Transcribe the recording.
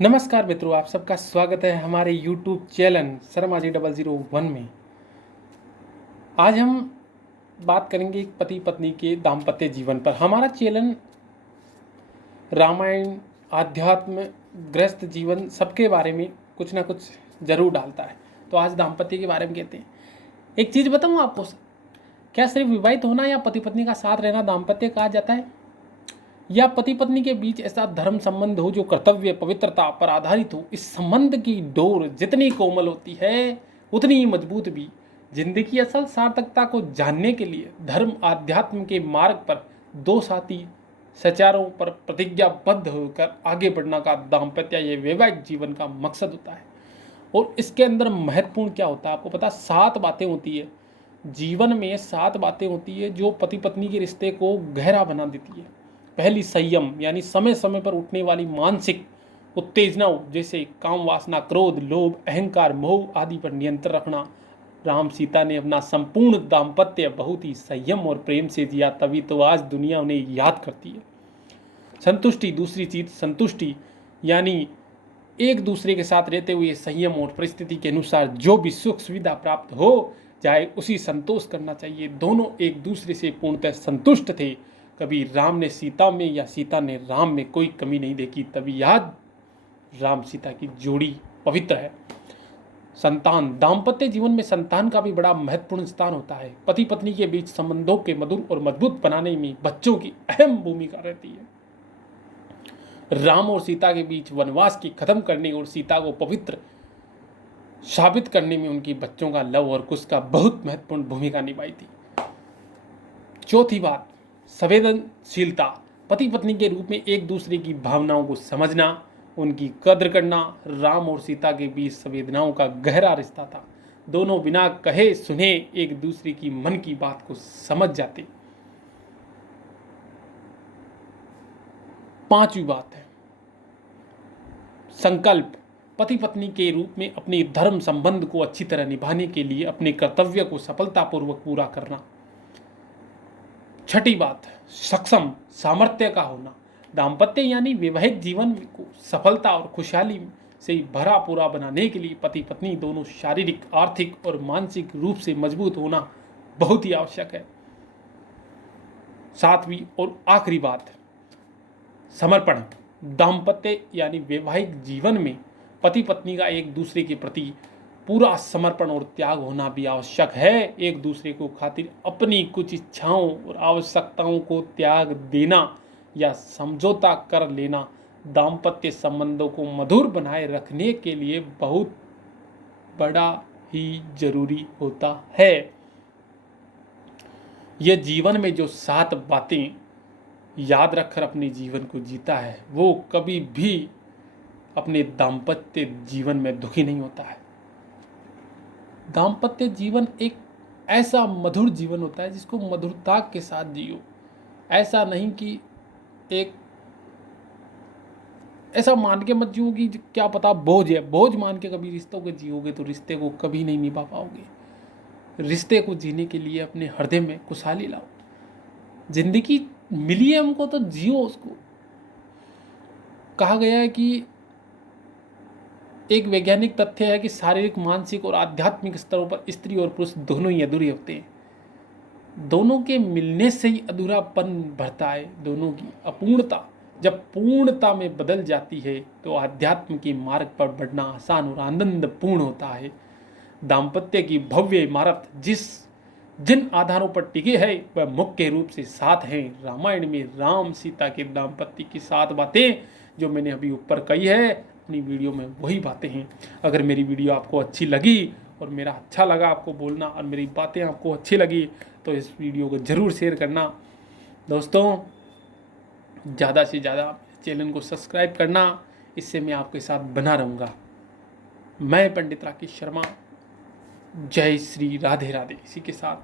नमस्कार मित्रों, आप सबका स्वागत है हमारे YouTube चैनल शर्मा जी 001 में। आज हम बात करेंगे एक पति पत्नी के दाम्पत्य जीवन पर। हमारा चैनल रामायण, आध्यात्म, गृहस्थ जीवन सबके बारे में कुछ ना कुछ जरूर डालता है। तो आज दाम्पत्य के बारे में कहते हैं। एक चीज़ बताऊँ आपको, क्या सिर्फ विवाहित होना या पति पत्नी का साथ रहना दाम्पत्य कहा जाता है, या पति पत्नी के बीच ऐसा धर्म संबंध हो जो कर्तव्य पवित्रता पर आधारित हो? इस संबंध की डोर जितनी कोमल होती है उतनी ही मजबूत भी। जिंदगी असल सार्थकता को जानने के लिए धर्म आध्यात्म के मार्ग पर दो साथी सचारों पर प्रतिज्ञाबद्ध होकर आगे बढ़ना का दाम्पत्य ये वैवाहिक जीवन का मकसद होता है। और इसके अंदर महत्वपूर्ण क्या होता है आपको पता? 7 बातें होती है जीवन में। 7 बातें होती है जो पति पत्नी के रिश्ते को गहरा बना देती है। पहली, संयम, यानी समय समय पर उठने वाली मानसिक उत्तेजनाओं जैसे काम वासना, क्रोध, लोभ, अहंकार, मोह आदि पर नियंत्रण रखना। राम सीता ने अपना संपूर्ण दाम्पत्य बहुत ही संयम और प्रेम से जिया, तभी तो आज दुनिया उन्हें याद करती है। संतुष्टि, दूसरी चीज संतुष्टि, यानी एक दूसरे के साथ रहते हुए संयम और परिस्थिति के अनुसार जो भी सुख सुविधा प्राप्त हो जाए उसी संतोष करना चाहिए। दोनों एक दूसरे से पूर्णतः संतुष्ट थे। कभी राम ने सीता में या सीता ने राम में कोई कमी नहीं देखी, तभी आज राम सीता की जोड़ी पवित्र है। संतान, दाम्पत्य जीवन में संतान का भी बड़ा महत्वपूर्ण स्थान होता है। पति पत्नी के बीच संबंधों के मधुर और मजबूत बनाने में बच्चों की अहम भूमिका रहती है। राम और सीता के बीच वनवास की खत्म करने और सीता को पवित्र साबित करने में उनकी बच्चों का लव और कुश का बहुत महत्वपूर्ण भूमिका निभाई थी। चौथी बात, संवेदनशीलता। पति पत्नी के रूप में एक दूसरे की भावनाओं को समझना, उनकी कद्र करना। राम और सीता के बीच संवेदनाओं का गहरा रिश्ता था। दोनों बिना कहे सुने एक दूसरे की मन की बात को समझ जाते। पांचवी बात है संकल्प। पति पत्नी के रूप में अपने धर्म संबंध को अच्छी तरह निभाने के लिए अपने कर्तव्य को सफलतापूर्वक पूरा करना। छठी बात, सक्षम, सामर्थ्य का होना। दाम्पत्य यानी वैवाहिक जीवन को सफलता और खुशहाली से भरा पूरा बनाने के लिए पति पत्नी दोनों शारीरिक, आर्थिक और मानसिक रूप से मजबूत होना बहुत ही आवश्यक है। सातवीं और आखिरी बात, समर्पण। दाम्पत्य यानी वैवाहिक जीवन में पति पत्नी का एक दूसरे के प्रति पूरा समर्पण और त्याग होना भी आवश्यक है। एक दूसरे को खातिर अपनी कुछ इच्छाओं और आवश्यकताओं को त्याग देना या समझौता कर लेना दाम्पत्य संबंधों को मधुर बनाए रखने के लिए बहुत बड़ा ही जरूरी होता है। यह जीवन में जो 7 बातें याद रखकर अपने जीवन को जीता है वो कभी भी अपने दाम्पत्य जीवन में दुखी नहीं होता है। दाम्पत्य जीवन एक ऐसा मधुर जीवन होता है जिसको मधुरता के साथ जियो। ऐसा नहीं कि एक ऐसा मान के मत जियो कि क्या पता बोझ है। बोझ मान के कभी रिश्तों को जियोगे तो रिश्ते को कभी नहीं निभा पाओगे। रिश्ते को जीने के लिए अपने हृदय में खुशहाली लाओ। जिंदगी मिली है हमको तो जियो उसको। कहा गया है कि एक वैज्ञानिक तथ्य है कि शारीरिक, मानसिक और आध्यात्मिक स्तरों पर स्त्री और पुरुष दोनों ही अधूरे होते हैं। दोनों के मिलने से ही अधूरापन भरता है। दोनों की अपूर्णता जब पूर्णता में बदल जाती है तो आध्यात्म के मार्ग पर बढ़ना आसान और आनंदपूर्ण होता है। दाम्पत्य की भव्य इमारत जिन आधारों पर टिके है वह मुख्य रूप से 7 हैं। रामायण में राम सीता के दाम्पत्य की 7 बातें जो मैंने अभी ऊपर कही है अपनी वीडियो में वही बातें हैं। अगर मेरी वीडियो आपको अच्छी लगी और मेरा अच्छा लगा आपको बोलना और मेरी बातें आपको अच्छी लगी तो इस वीडियो को ज़रूर शेयर करना। दोस्तों, ज़्यादा से ज़्यादा चैनल को सब्सक्राइब करना, इससे मैं आपके साथ बना रहूँगा। मैं पंडित राकेश शर्मा, जय श्री राधे राधे। इसी के साथ